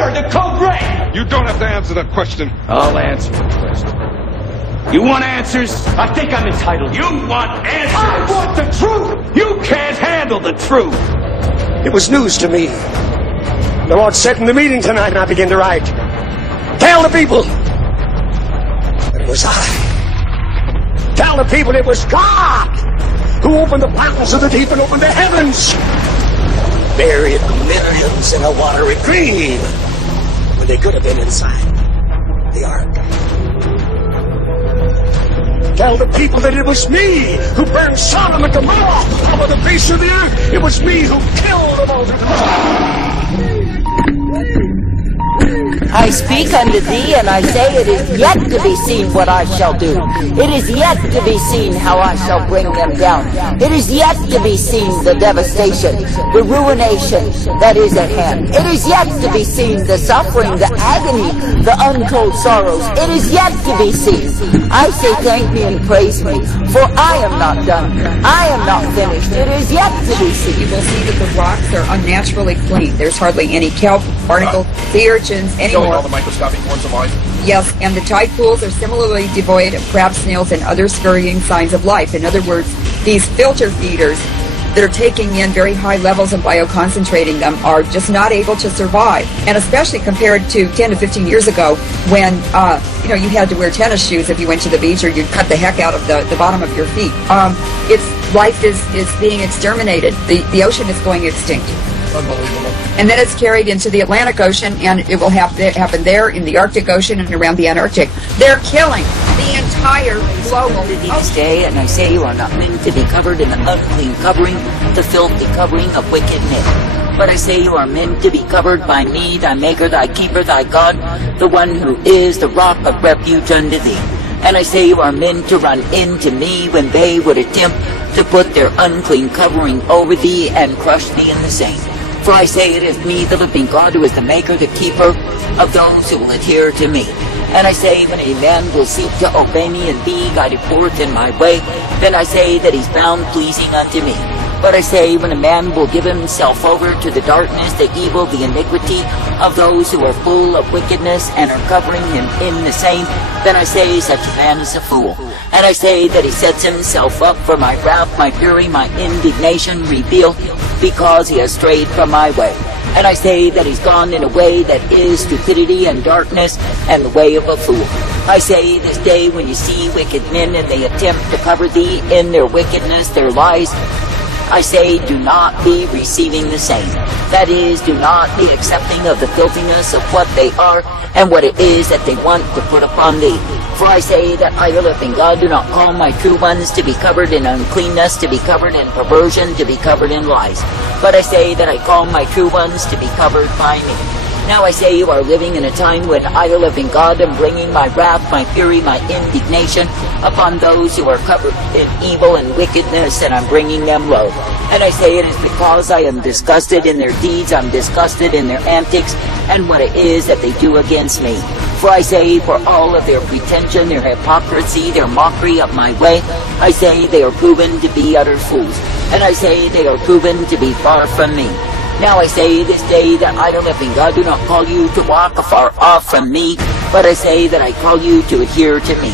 murdered the code red! You don't have to answer that question. I'll answer the question. You want answers? I think I'm entitled. You want answers? I want the truth! You can't handle the truth! It was news to me. The Lord said in the meeting tonight, and I began to write, tell the people that it was I. Tell the people it was God who opened the fountains of the deep and opened the heavens. Buried millions in a watery grave when they could have been inside the ark. Tell the people that it was me who burned Sodom and Gomorrah off of the face of the earth. It was me who killed the multitude. I speak unto thee, and I say, it is yet to be seen what I shall do. It is yet to be seen how I shall bring them down. It is yet to be seen the devastation, the ruination that is at hand. It is yet to be seen the suffering, the agony, the untold sorrows. It is yet to be seen. I say, thank me and praise me, for I am not done. I am not finished. It is yet to be seen. You will see that the rocks are unnaturally clean. There's hardly any kelp, barnacle, sea urchins, anymore. All the microscopic forms of life. Yes, and the tide pools are similarly devoid of crab, snails, and other scurrying signs of life. In other words, these filter feeders that are taking in very high levels of bioconcentrating them are just not able to survive. And especially compared to 10 to 15 years ago when, you had to wear tennis shoes if you went to the beach, or you'd cut the heck out of the bottom of your feet. Life is being exterminated. The ocean is going extinct. Unbelievable. And then it's carried into the Atlantic Ocean, and it will have to happen there, in the Arctic Ocean, and around the Antarctic. They're killing the entire global This day, and I say you are not meant to be covered in the unclean covering, the filthy covering of wicked men. But I say you are meant to be covered by me, thy Maker, thy Keeper, thy God, the one who is the rock of refuge unto thee. And I say you are meant to run into me when they would attempt to put their unclean covering over thee and crush thee in the same. For I say it is me, the living God, who is the Maker, the Keeper of those who will adhere to me. And I say, when a man will seek to obey me and be guided forth in my way, then I say that he's found pleasing unto me. But I say, when a man will give himself over to the darkness, the evil, the iniquity of those who are full of wickedness and are covering him in the same, then I say such a man is a fool. And I say that he sets himself up for my wrath, my fury, my indignation revealed, because he has strayed from my way. And I say that he's gone in a way that is stupidity and darkness and the way of a fool. I say this day, when you see wicked men and they attempt to cover thee in their wickedness, their lies, I say, do not be receiving the same. That is, do not be accepting of the filthiness of what they are and what it is that they want to put upon thee. For I say that I, the living God, do not call my true ones to be covered in uncleanness, to be covered in perversion, to be covered in lies. But I say that I call my true ones to be covered by me. Now I say you are living in a time when I, the living God, am bringing my wrath, my fury, my indignation upon those who are covered in evil and wickedness, and I'm bringing them low. And I say it is because I am disgusted in their deeds, I'm disgusted in their antics, and what it is that they do against me. For I say, for all of their pretension, their hypocrisy, their mockery of my way, I say they are proven to be utter fools. And I say they are proven to be far from me. Now I say this day that I, the living God, do not call you to walk afar off from me, but I say that I call you to adhere to me.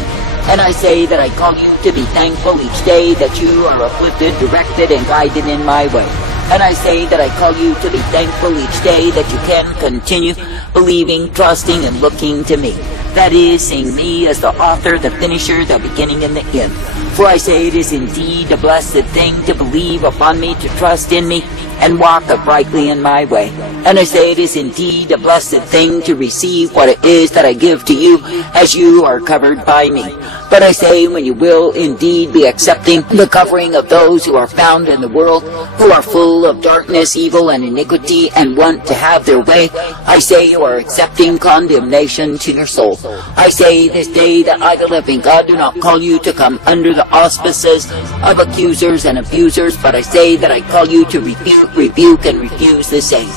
And I say that I call you to be thankful each day that you are uplifted, directed, and guided in my way. And I say that I call you to be thankful each day that you can continue believing, trusting, and looking to me. That is, seeing me as the author, the finisher, the beginning, and the end. For I say it is indeed a blessed thing to believe upon me, to trust in me, and walk uprightly in my way. And I say it is indeed a blessed thing to receive what it is that I give to you, as you are covered by me. But I say, when you will indeed be accepting the covering of those who are found in the world, who are full of darkness, evil, and iniquity, and want to have their way, I say you are accepting condemnation to your soul. I say this day that I, the living God, do not call you to come under the auspices of accusers and abusers, but I say that I call you to rebuke, and refuse the same.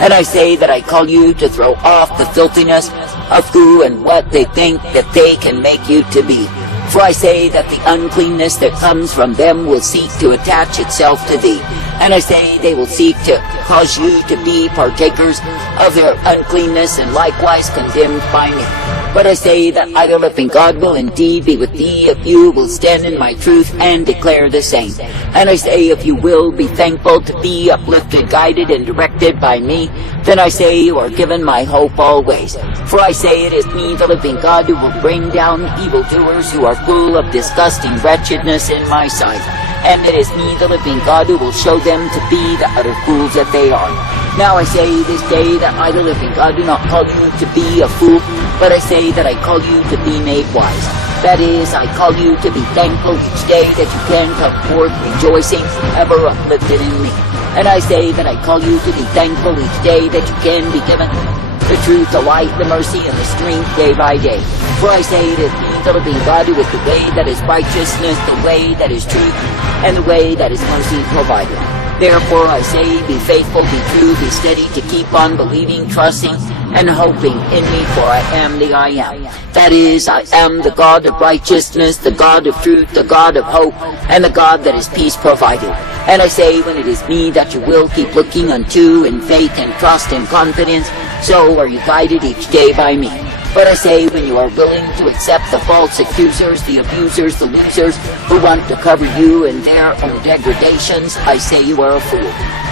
And I say that I call you to throw off the filthiness of who and what they think that they can make you to be. For I say that the uncleanness that comes from them will seek to attach itself to thee. And I say they will seek to cause you to be partakers of their uncleanness and likewise condemned by me. But I say that I, the living God, will indeed be with thee if you will stand in my truth and declare the same. And I say if you will be thankful to be uplifted, guided, and directed by me, then I say you are given my hope always. For I say it is me, the living God, who will bring down evildoers who are full of disgusting wretchedness in my sight. And it is me, the living God, who will show them to be the utter fools that they are. Now I say this day that I, the living God, do not call you to be a fool, but I say that I call you to be made wise. That is, I call you to be thankful each day that you can come forth rejoicing, ever uplifted in me. And I say that I call you to be thankful each day that you can be given the truth, the light, the mercy, and the strength day by day. For I say it is me, the living God, who with the way that is righteousness, the way that is truth, and the way that is mercy provided. Therefore I say, be faithful, be true, be steady, to keep on believing, trusting, and hoping in me, for I am the I am. That is, I am the God of righteousness, the God of truth, the God of hope, and the God that is peace provided. And I say, when it is me that you will keep looking unto in faith and trust and confidence, so are you guided each day by me. But I say, when you are willing to accept the false accusers, the abusers, the losers, who want to cover you in their own degradations, I say you are a fool.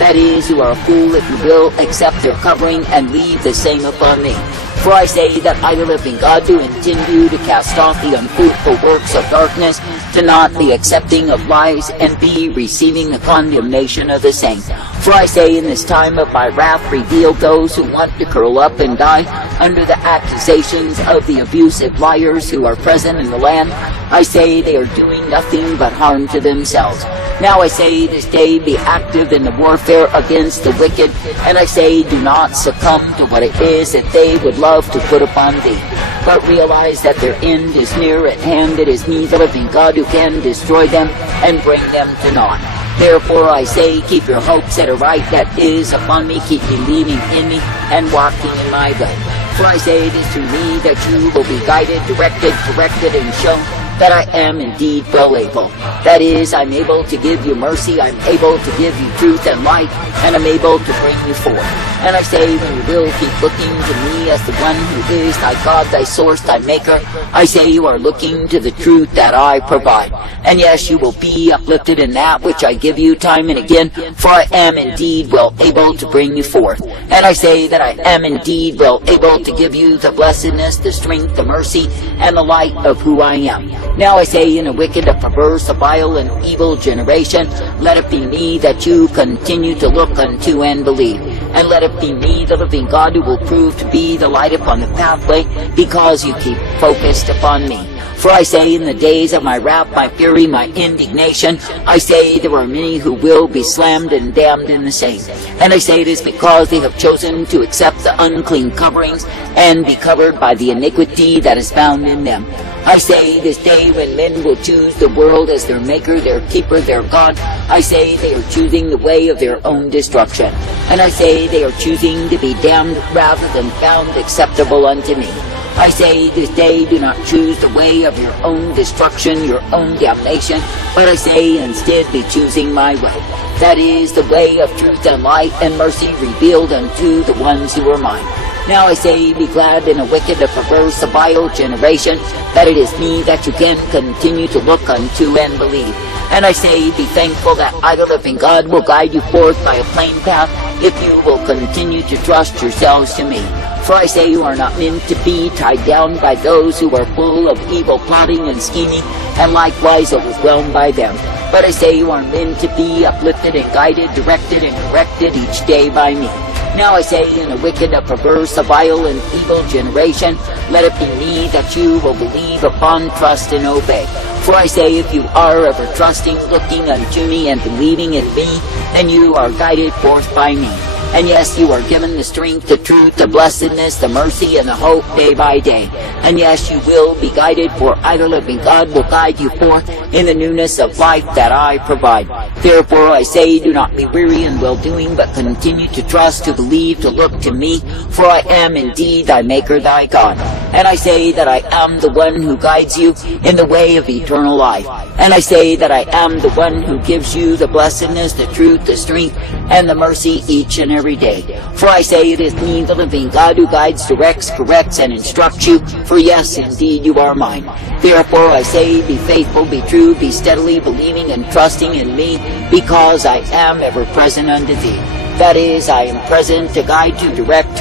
That is, you are a fool if you will accept their covering and leave the same upon me. For I say that I, the living God, do intend you to cast off the unfruitful works of darkness, to not be accepting of lies, and be receiving the condemnation of the same. For I say, in this time of my wrath, reveal those who want to curl up and die under the accusations of the abusive liars who are present in the land. I say they are doing nothing but harm to themselves. Now I say this day, be active in the warfare against the wicked, and I say do not succumb to what it is that they would love to put upon thee, but realize that their end is near at hand. It is me, the living God, who can destroy them and bring them to naught. Therefore I say, keep your hope set aright that is upon me, keep believing in me, and walking in my way. For I say it is through me that you will be guided, directed, corrected, and shown that I am indeed well able. That is, I'm able to give you mercy, I'm able to give you truth and light, and I'm able to bring you forth. And I say, when you will keep looking to me as the one who is thy God, thy source, thy maker, I say you are looking to the truth that I provide. And yes, you will be uplifted in that which I give you time and again, for I am indeed well able to bring you forth. And I say that I am indeed well able to give you the blessedness, the strength, the mercy, and the light of who I am. Now I say, in a wicked, a perverse, a vile, and evil generation, let it be me that you continue to look unto and believe. And let it be me, the living God, who will prove to be the light upon the pathway, because you keep focused upon me. For I say, in the days of my wrath, my fury, my indignation, I say there are many who will be slammed and damned in the same. And I say it is because they have chosen to accept the unclean coverings and be covered by the iniquity that is found in them. I say this day when men will choose the world as their maker, their keeper, their God, I say they are choosing the way of their own destruction. And I say they are choosing to be damned rather than found acceptable unto me. I say this day, do not choose the way of your own destruction, your own damnation, but I say instead be choosing my way. That is the way of truth and light and mercy revealed unto the ones who are mine. Now I say, be glad in a wicked, a perverse, a vile generation, that it is me that you can continue to look unto and believe. And I say, be thankful that I, the living God, will guide you forth by a plain path, if you will continue to trust yourselves to me. For I say you are not meant to be tied down by those who are full of evil plotting and scheming, and likewise overwhelmed by them. But I say you are meant to be uplifted and guided, directed and corrected each day by me. Now I say, in a wicked, a perverse, a vile, and evil generation, let it be me that you will believe upon, trust, and obey. For I say, if you are ever trusting, looking unto me, and believing in me, then you are guided forth by me. And yes, you are given the strength, the truth, the blessedness, the mercy, and the hope day by day. And yes, you will be guided, for I, the living God, will guide you forth in the newness of life that I provide. Therefore I say, do not be weary in well-doing, but continue to trust, to believe, to look to me, for I am indeed thy Maker, thy God. And I say that I am the one who guides you in the way of eternal life. And I say that I am the one who gives you the blessedness, the truth, the strength, and the mercy each and every day. For I say it is me, the living God, who guides, directs, corrects, and instructs you, for yes, indeed, you are mine. Therefore I say, be faithful, be true, be steadily believing and trusting in me, because I am ever present unto thee. That is, I am present to guide you, direct,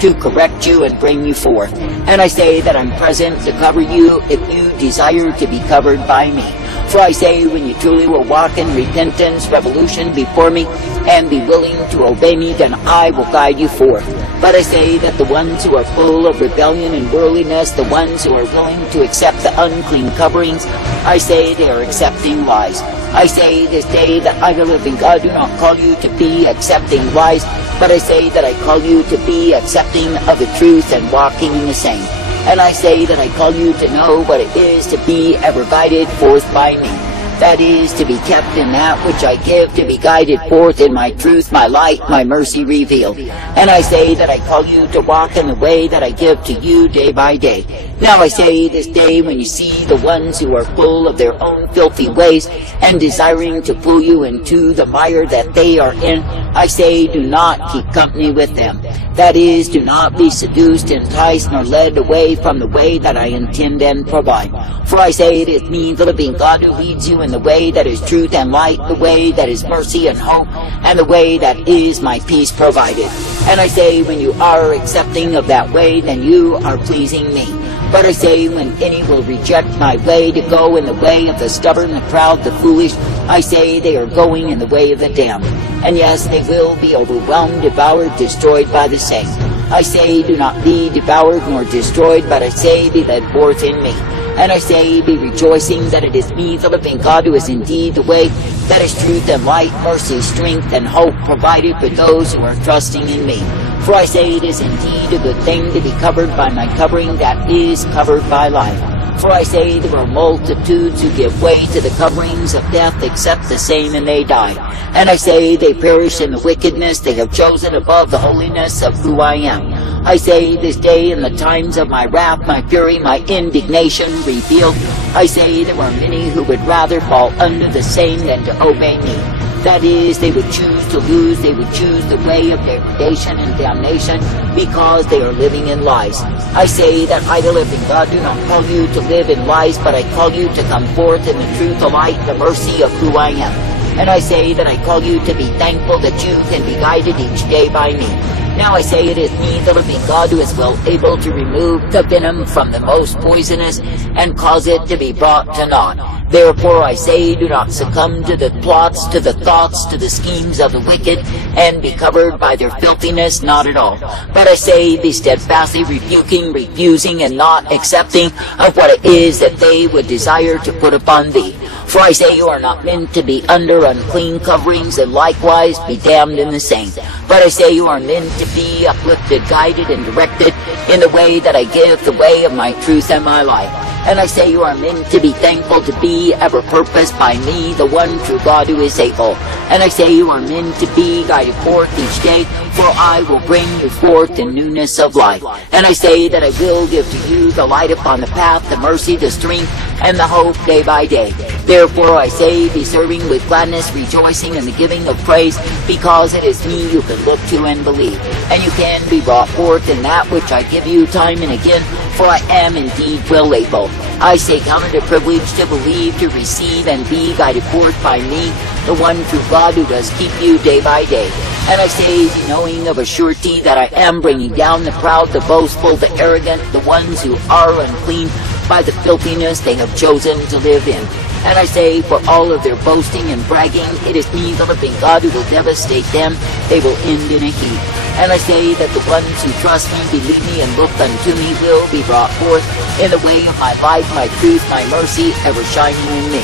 to correct you, and bring you forth. And I say that I'm present to cover you if you desire to be covered by me. For I say, when you truly will walk in repentance, revolution before me, and be willing to obey me, then I will guide you forth. But I say that the ones who are full of rebellion and worldliness, the ones who are willing to accept the unclean coverings, I say they are accepting lies. I say this day that I, the living God, do not call you to be accepting lies, but I say that I call you to be accepting of the truth and walking in the same. And I say that I call you to know what it is to be ever guided forth by me. That is, to be kept in that which I give, to be guided forth in my truth, my light, my mercy revealed. And I say that I call you to walk in the way that I give to you day by day. Now I say this day, when you see the ones who are full of their own filthy ways and desiring to pull you into the mire that they are in, I say, do not keep company with them. That is, do not be seduced, enticed, nor led away from the way that I intend and provide. For I say it is me, the living God, who leads you in the way that is truth and light, the way that is mercy and hope, and the way that is my peace provided. And I say, when you are accepting of that way, then you are pleasing me. But I say, when any will reject my way to go in the way of the stubborn, the proud, the foolish, I say they are going in the way of the damned. And yes, they will be overwhelmed, devoured, destroyed by the same. I say, do not be devoured nor destroyed, but I say, be led forth in me. And I say, be rejoicing that it is me, the living God, who is indeed the way, that is truth and light, mercy, strength, and hope provided for those who are trusting in me. For I say it is indeed a good thing to be covered by my covering that is covered by life. For I say there are multitudes who give way to the coverings of death, except the same, and they die. And I say they perish in the wickedness they have chosen above the holiness of who I am. I say this day, in the times of my wrath, my fury, my indignation revealed, I say there are many who would rather fall under the same than to obey me. That is, they would choose to lose, they would choose the way of degradation and damnation, because they are living in lies. I say that I, the living God, do not call you to live in lies, but I call you to come forth in the truth, the light, the mercy of who I am. And I say that I call you to be thankful that you can be guided each day by me. Now I say it is me, the living God, who is well able to remove the venom from the most poisonous and cause it to be brought to naught. Therefore I say, do not succumb to the plots, to the thoughts, to the schemes of the wicked, and be covered by their filthiness, not at all. But I say, be steadfastly rebuking, refusing, and not accepting of what it is that they would desire to put upon thee. For I say you are not meant to be under unclean coverings, and likewise be damned in the same. But I say you are meant to be uplifted, guided, and directed in the way that I give, the way of my truth and my life. And I say you are meant to be thankful to be ever purposed by me, the one true God who is able. And I say you are meant to be guided forth each day, for I will bring you forth in newness of life. And I say that I will give to you the light upon the path, the mercy, the strength, and the hope day by day. Therefore I say, be serving with gladness, rejoicing in the giving of praise, because it is me you can look to and believe. And you can be brought forth in that which I give you time and again, for I am indeed well able. I say, count it a privilege to believe, to receive, and be guided forth by me, the one true God who does keep you day by day. And I say, be knowing of a surety that I am bringing down the proud, the boastful, the arrogant, the ones who are unclean by the filthiness they have chosen to live in. And I say, for all of their boasting and bragging, it is me, the living God, who will devastate them. They will end in a heap. And I say that the ones who trust me, believe me, and look unto me will be brought forth in the way of my life, my truth, my mercy, ever shining in me.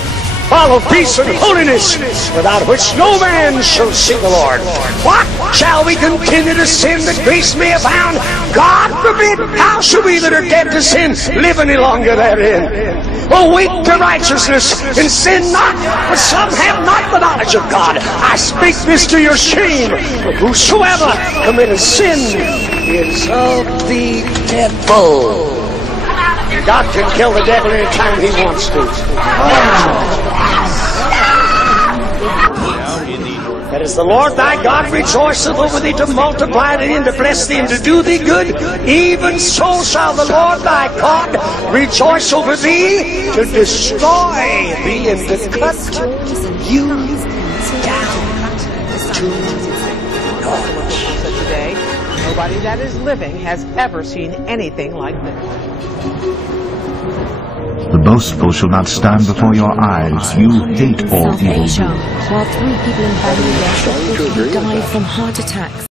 follow peace and holiness, without which no man shall see the Lord. What? Shall we continue to sin that grace may abound? God forbid! How shall we that are dead to sin live any longer therein? Awake to righteousness, and sin not, for some have not the knowledge of God. I speak this to your shame. For whosoever committeth sin is of the devil. God can kill the devil any time he wants to. That is the Lord thy God rejoiceth over thee to multiply thee and to bless thee and to do thee good. Even so shall the Lord thy God rejoice over thee to destroy thee and to cut you down to knowledge. Today, nobody that is living has ever seen anything like this. The boastful shall not stand before your eyes. You hate all evil. While 3 people in Bangladesh died from heart attacks.